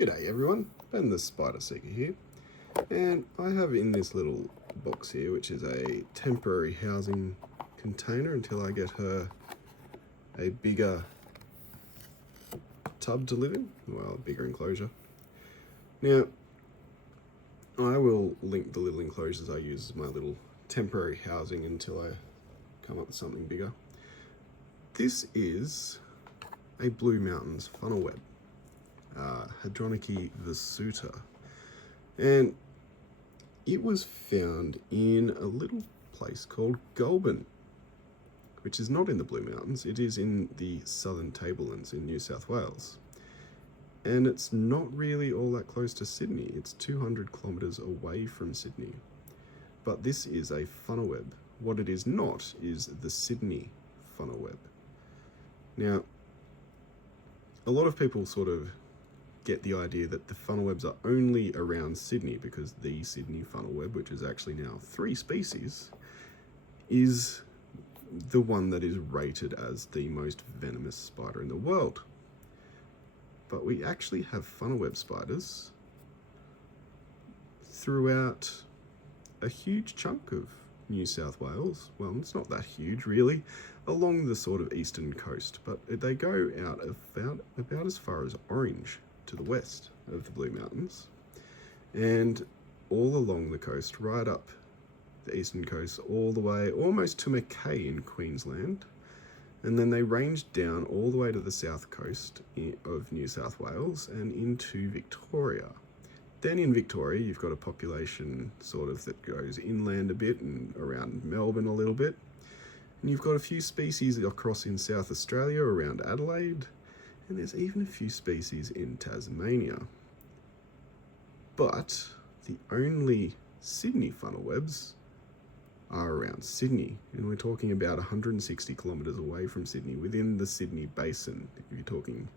G'day everyone, Ben the Spider Seeker here, and I have in this little box here, which is a temporary housing container until I get her a bigger tub to live in, well, a bigger enclosure. Now, I will link the little enclosures I use as my little temporary housing until I come up with something bigger. This is a Blue Mountains funnel web. Hadronyche visuta, and it was found in a little place called Goulburn, which is not in the Blue Mountains. It is in the southern tablelands in New South Wales, and it's not really all that close to Sydney. It's 200 kilometres away from Sydney, but this is a funnel web. What it is not is the Sydney funnel web. Now, a lot of people sort of get the idea that the funnel webs are only around Sydney because the Sydney funnel web, which is actually now 3 species, is the one that is rated as the most venomous spider in the world. But we actually have funnel web spiders throughout a huge chunk of New South Wales. Well, it's not that huge really, along the sort of eastern coast, but they go out about as far as Orange to the west of the Blue Mountains, and all along the coast, right up the eastern coast, all the way almost to Mackay in Queensland, and then they range down all the way to the south coast of New South Wales and into Victoria. Then in Victoria you've got a population sort of that goes inland a bit and around Melbourne a little bit, and you've got a few species across in South Australia around Adelaide, and there's even a few species in Tasmania. But the only Sydney funnel webs are around Sydney, and we're talking about 160 kilometres away from Sydney, within the Sydney Basin, if you're talking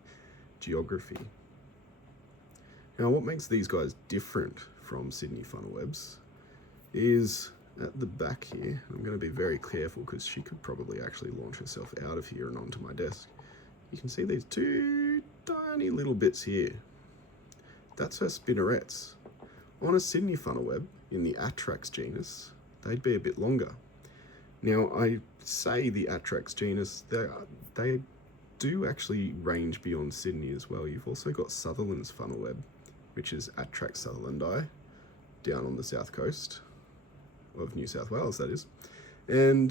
geography. Now, what makes these guys different from Sydney funnel webs is at the back here. I'm going to be very careful because she could probably actually launch herself out of here and onto my desk. You can see these 2 tiny little bits here. That's her spinnerets. On a Sydney funnel web in the Atrax genus, they'd be a bit longer. Now, I say the Atrax genus, they do actually range beyond Sydney as well. You've also got Sutherland's funnel web, which is Atrax sutherlandi, down on the south coast of New South Wales, that is, and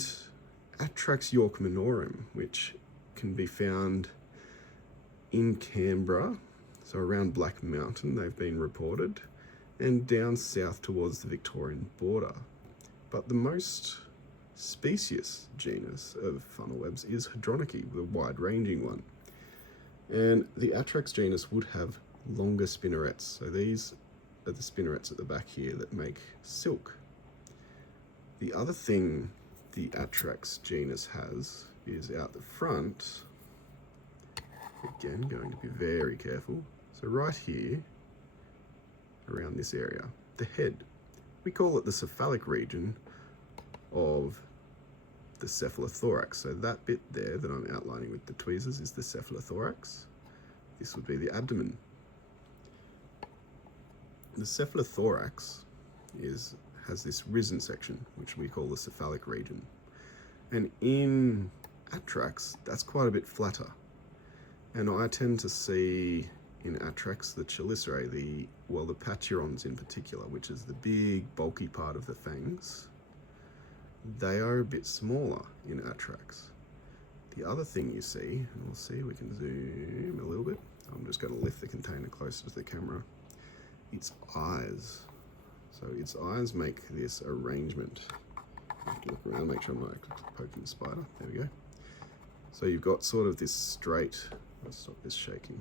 Atrax yorkmanorum, which can be found in Canberra, so around Black Mountain they've been reported, and down south towards the Victorian border. But the most specious genus of funnel webs is Hadronyche, the wide-ranging one. And the Atrax genus would have longer spinnerets. So these are the spinnerets at the back here that make silk. The other thing the Atrax genus has is out the front, again going to be very careful, so right here around this area, the head, we call it the cephalic region of the cephalothorax. So that bit there that I'm outlining with the tweezers is the cephalothorax. This would be the abdomen. The cephalothorax has this risen section, which we call the cephalic region. And in Atrax, that's quite a bit flatter. And I tend to see in Atrax the chelicerae, the patyrons in particular, which is the big bulky part of the fangs, they are a bit smaller in Atrax. The other thing you see, and we'll see, we can zoom a little bit. I'm just going to lift the container closer to the camera. Its eyes. So its eyes make this arrangement. I have to look around, make sure I'm not poking the spider. There we go. So you've got sort of this straight, let's stop this shaking,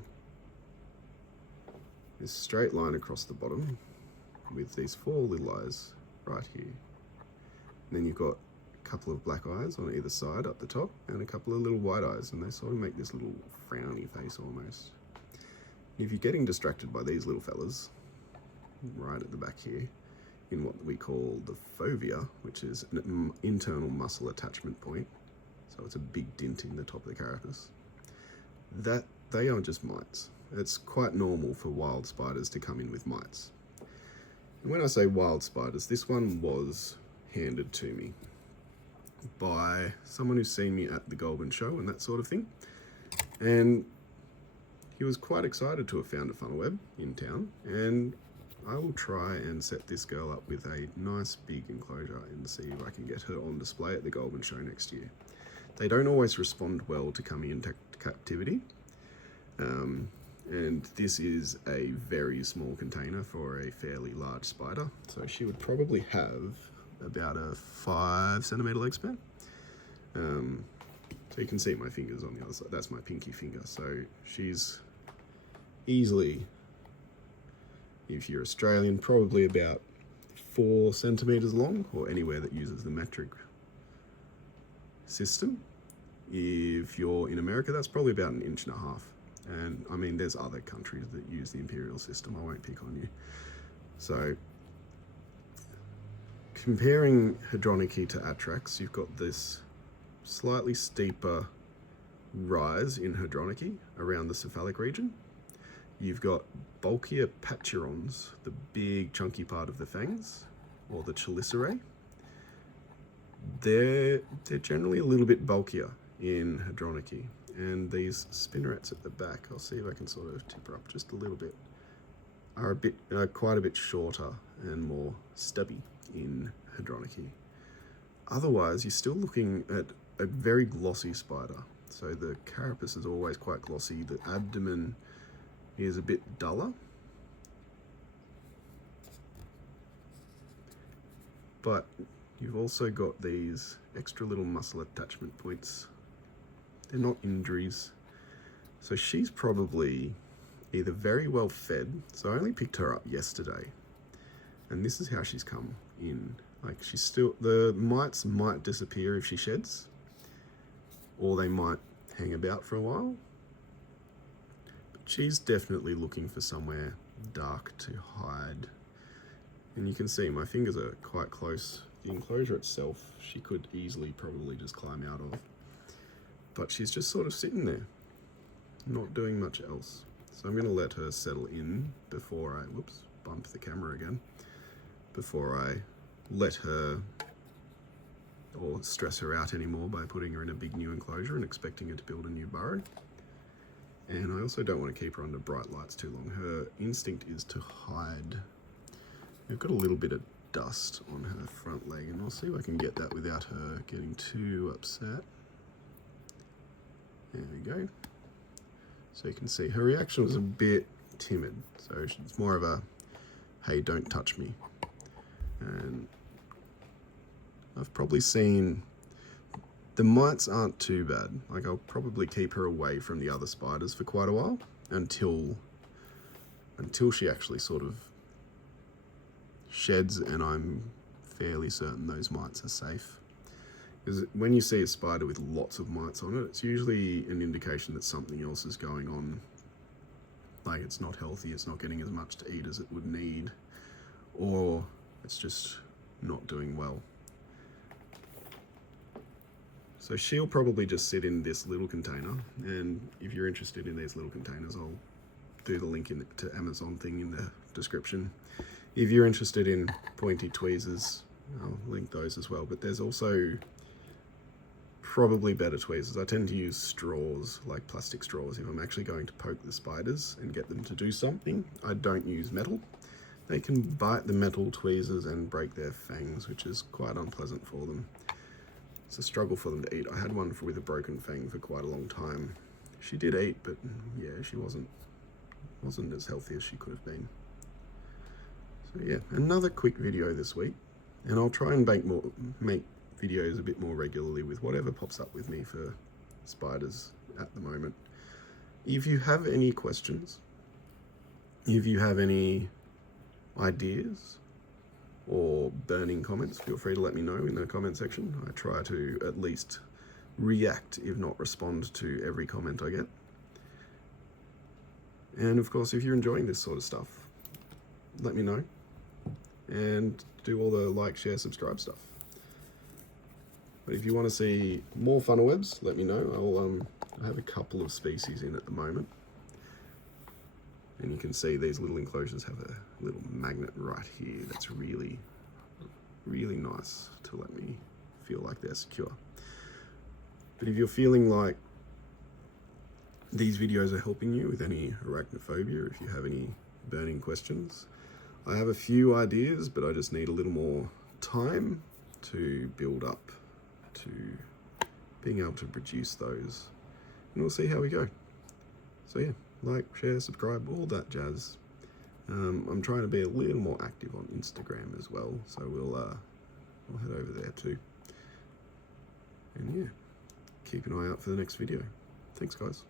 this straight line across the bottom with these 4 little eyes right here. And then you've got a couple of black eyes on either side up the top and a couple of little white eyes, and they sort of make this little frowny face almost. And if you're getting distracted by these little fellas, right at the back here, in what we call the fovea, which is an internal muscle attachment point, so it's a big dint in the top of the carapace, that they are just mites. it's quite normal for wild spiders to come in with mites. And when I say wild spiders, this one was handed to me by someone who's seen me at the Goulburn show and that sort of thing. And he was quite excited to have found a funnel web in town, and I will try and set this girl up with a nice big enclosure and see if I can get her on display at the Goulburn show next year. They don't always respond well to coming into captivity, and this is a very small container for a fairly large spider, so she would probably have about a 5 centimeter leg span. So you can see my fingers on the other side. That's my pinky finger. So she's easily, if you're Australian, probably about 4 centimeters long, or anywhere that uses the metric system. If you're in America, that's probably about 1.5 inches. And I mean, there's other countries that use the imperial system. I won't pick on you. So comparing Hadronyche to Atrax, you've got this slightly steeper rise in Hadronyche around the cephalic region. You've got bulkier pachyrons, the big chunky part of the fangs, or the chelicerae. They're generally a little bit bulkier in Hadronyche, and these spinnerets at the back, I'll see if I can sort of tip her up just a little bit, are quite a bit shorter and more stubby in Hadronyche. Otherwise, you're still looking at a very glossy spider. So the carapace is always quite glossy. The abdomen is a bit duller. But you've also got these extra little muscle attachment points. They're not injuries. So she's probably either very well fed. So I only picked her up yesterday, and this is how she's come in. Like, she's still, the mites might disappear if she sheds, or they might hang about for a while. But she's definitely looking for somewhere dark to hide. And you can see my fingers are quite close. The enclosure itself, she could easily probably just climb out of. But she's just sort of sitting there, not doing much else. So I'm going to let her settle in before I, whoops, bump the camera again, before I let her or stress her out anymore by putting her in a big new enclosure and expecting her to build a new burrow. And I also don't want to keep her under bright lights too long. Her instinct is to hide. We've got a little bit of dust on her front leg, and I'll see if I can get that without her getting too upset. There we go. So you can see her reaction was a bit timid. So it's more of a, hey, don't touch me. And I've probably seen, the mites aren't too bad. Like, I'll probably keep her away from the other spiders for quite a while until she actually sort of sheds, and I'm fairly certain those mites are safe. Because when you see a spider with lots of mites on it, it's usually an indication that something else is going on. Like, it's not healthy, it's not getting as much to eat as it would need, or it's just not doing well. So she'll probably just sit in this little container, and if you're interested in these little containers, I'll do the link to Amazon thing in the description. If you're interested in pointy tweezers, I'll link those as well. But there's also probably better tweezers. I tend to use straws, like plastic straws, if I'm actually going to poke the spiders and get them to do something. I don't use metal. They can bite the metal tweezers and break their fangs, which is quite unpleasant for them. It's a struggle for them to eat. I had one with a broken fang for quite a long time. She did eat, but yeah, she wasn't as healthy as she could have been. So yeah, another quick video this week, and I'll try and make videos a bit more regularly with whatever pops up with me for spiders at the moment. If you have any questions, if you have any ideas or burning comments, feel free to let me know in the comment section. I try to at least react, if not respond, to every comment I get. And of course, if you're enjoying this sort of stuff, let me know, and do all the like, share, subscribe stuff. But if you want to see more funnel webs, let me know. I have a couple of species in at the moment. And you can see these little enclosures have a little magnet right here that's really, really nice to let me feel like they're secure. But if you're feeling like these videos are helping you with any arachnophobia, if you have any burning questions, I have a few ideas, but I just need a little more time to build up to being able to produce those. And we'll see how we go. So yeah, like, share, subscribe, all that jazz. I'm trying to be a little more active on Instagram as well, so we'll head over there too. And yeah, keep an eye out for the next video. Thanks, guys.